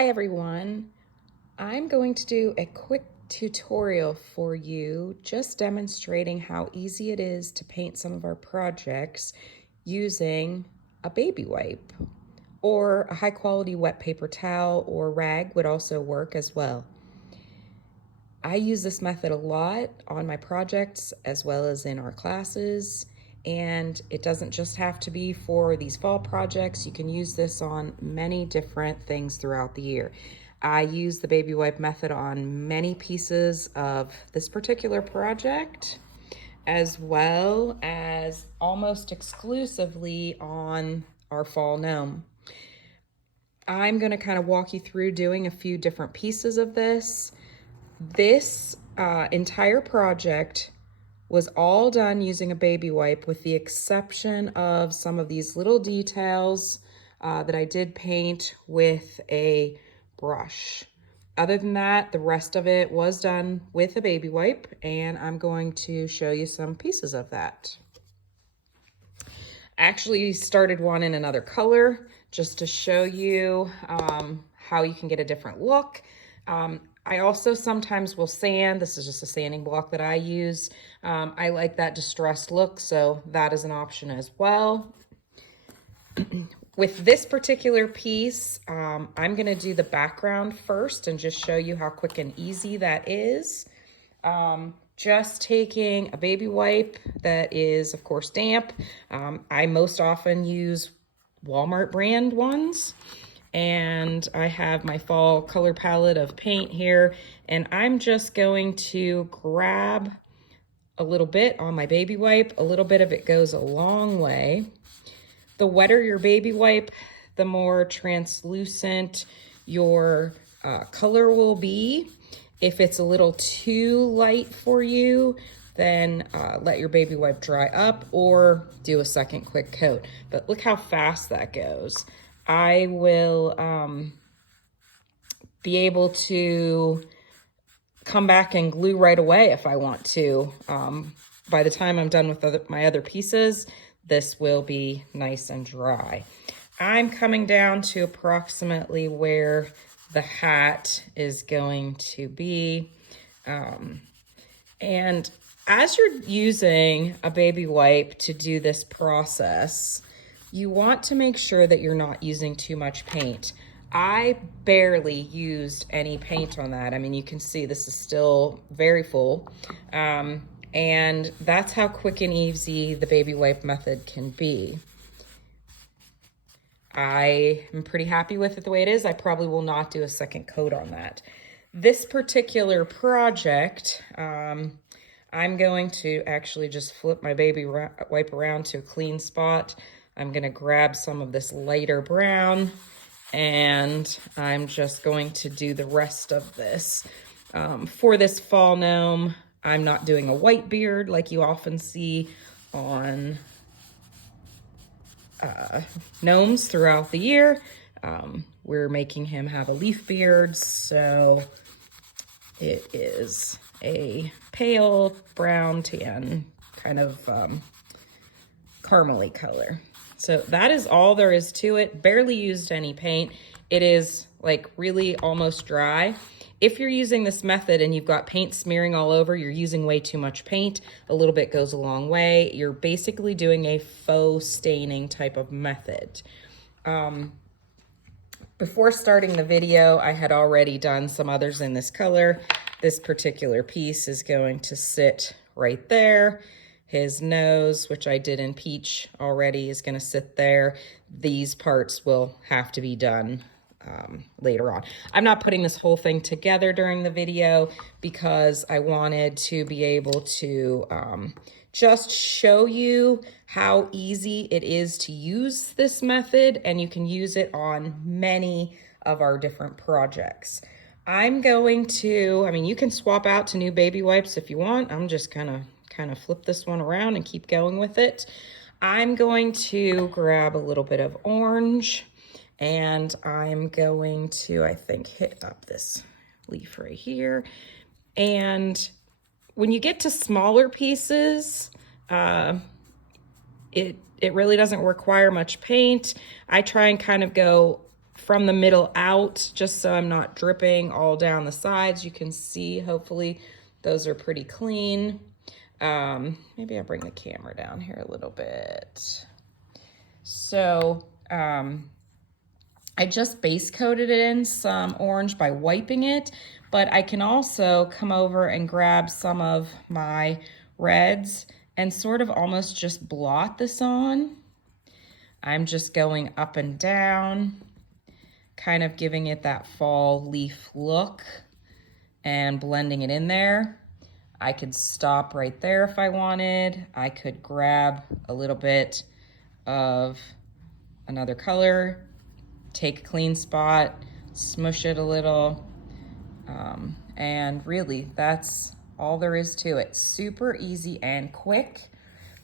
Hi everyone. I'm going to do a quick tutorial for you just demonstrating how easy it is to paint some of our projects using a baby wipe, or a high quality wet paper towel or rag would also work as well. I use this method a lot on my projects as well as in our classes, and it doesn't just have to be for these fall projects. You can use this on many different things throughout the year. I use the baby wipe method on many pieces of this particular project, as well as almost exclusively on our fall gnome. I'm going to kind of walk you through doing a few different pieces of this. This entire project was all done using a baby wipe, with the exception of some of these little details that I did paint with a brush. Other than that, the rest of it was done with a baby wipe, and I'm going to show you some pieces of that. I actually started one in another color just to show you how you can get a different look. I also sometimes will sand. This is just a sanding block that I use. I like that distressed look, so that is an option as well. With this particular piece, I'm going to do the background first and just show you how quick and easy that is. Just taking a baby wipe that is, of course, damp. I most often use Walmart brand ones. And I have my fall color palette of paint here, and I'm just going to grab a little bit on my baby wipe. A little bit of it goes a long way. The wetter your baby wipe, the more translucent your color will be. If it's a little too light for you, then let your baby wipe dry up or do a second quick coat. But look how fast that goes. I will be able to come back and glue right away if I want to. By the time I'm done with my other pieces, this will be nice and dry. I'm coming down to approximately where the hat is going to be. And as you're using a baby wipe to do this process, you want to make sure that you're not using too much paint. I barely used any paint on that. I mean, you can see this is still very full. And that's how quick and easy the baby wipe method can be. I am pretty happy with it the way it is. I probably will not do a second coat on that. This particular project, I'm going to actually just flip my baby wipe around to a clean spot. I'm going to grab some of this lighter brown, and I'm just going to do the rest of this. For this fall gnome, I'm not doing a white beard like you often see on gnomes throughout the year. We're making him have a leaf beard, so it is a pale brown tan kind of caramely color. So that is all there is to it. Barely used any paint. It is like really almost dry. If you're using this method and you've got paint smearing all over, you're using way too much paint. A little bit goes a long way. You're basically doing a faux staining type of method. Before starting the video, I had already done some others in this color. This particular piece is going to sit right there. His nose, which I did in peach already, is going to sit there. These parts will have to be done later on. I'm not putting this whole thing together during the video because I wanted to be able to just show you how easy it is to use this method, and you can use it on many of our different projects. I'm going to, I mean, you can swap out to new baby wipes if you want. I'm just kind of flip this one around and keep going with it. I'm going to grab a little bit of orange, and I'm going to, I think, hit up this leaf right here. And when you get to smaller pieces, it really doesn't require much paint. I try and kind of go from the middle out, just so I'm not dripping all down the sides. You can see, hopefully, those are pretty clean. Maybe I'll bring the camera down here a little bit. So I just base coated it in some orange by wiping it, but I can also come over and grab some of my reds and sort of almost just blot this on. I'm just going up and down, kind of giving it that fall leaf look and blending it in there. I could stop right there if I wanted. I could grab a little bit of another color, take a clean spot, smush it a little, and really that's all there is to it. Super easy and quick.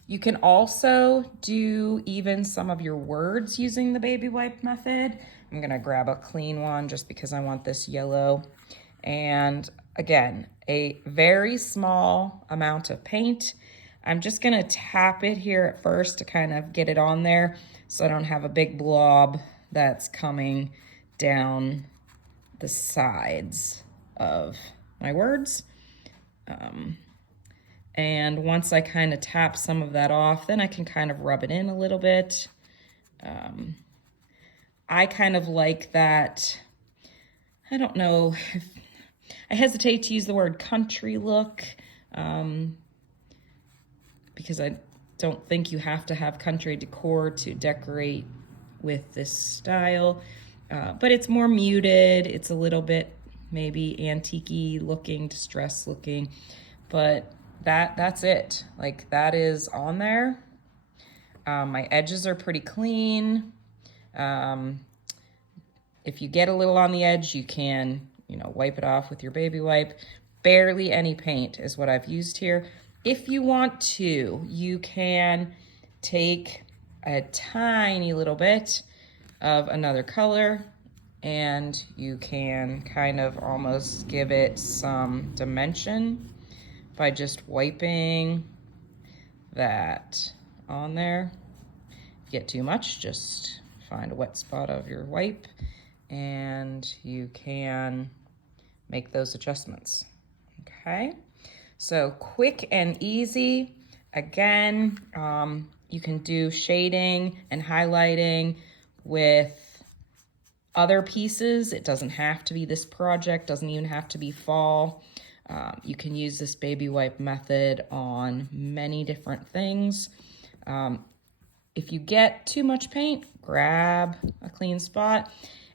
You can also do even some of your words using the baby wipe method. I'm gonna grab a clean one just because I want this yellow. And again, a very small amount of paint. I'm just gonna tap it here at first to kind of get it on there so I don't have a big blob that's coming down the sides of my words. And once I kind of tap some of that off, then I can kind of rub it in a little bit. I kind of like that, I don't know, I hesitate to use the word country look, because I don't think you have to have country decor to decorate with this style, but it's more muted. It's a little bit maybe antique-y looking, distressed looking, but that's it. Like, that is on there. My edges are pretty clean. If you get a little on the edge, you can, wipe it off with your baby wipe. Barely any paint is what I've used here. If you want to, you can take a tiny little bit of another color and you can kind of almost give it some dimension by just wiping that on there. If you get too much, just find a wet spot of your wipe and you can make those adjustments. Okay, so quick and easy. Again, you can do shading and highlighting with other pieces. It doesn't have to be this project, doesn't even have to be fall. You can use this baby wipe method on many different things. If you get too much paint, grab a clean spot.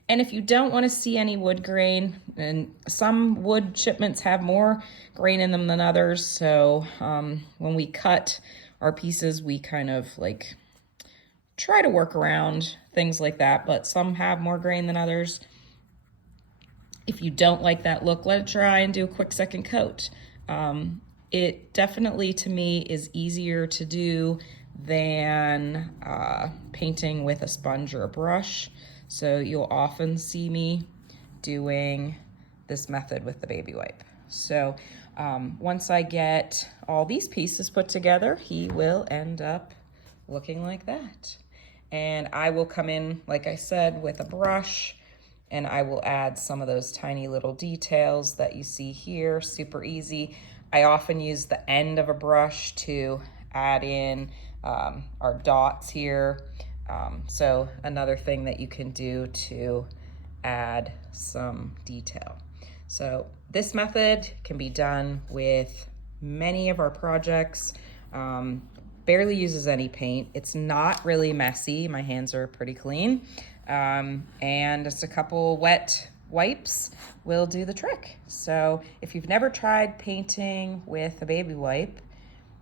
And if you don't want to see any wood grain, and some wood shipments have more grain in them than others, so when we cut our pieces, we kind of like try to work around things like that, but some have more grain than others. If you don't like that look, let it dry and do a quick second coat. It definitely, to me, is easier to do than painting with a sponge or a brush. So you'll often see me doing this method with the baby wipe. So once I get all these pieces put together, he will end up looking like that. And I will come in, like I said, with a brush, and I will add some of those tiny little details that you see here, super easy. I often use the end of a brush to add in our dots here. So another thing that you can do to add some detail. So this method can be done with many of our projects. Barely uses any paint. It's not really messy. My hands are pretty clean. And just a couple wet wipes will do the trick. So if you've never tried painting with a baby wipe,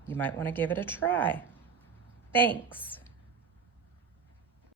you might want to give it a try. Thanks.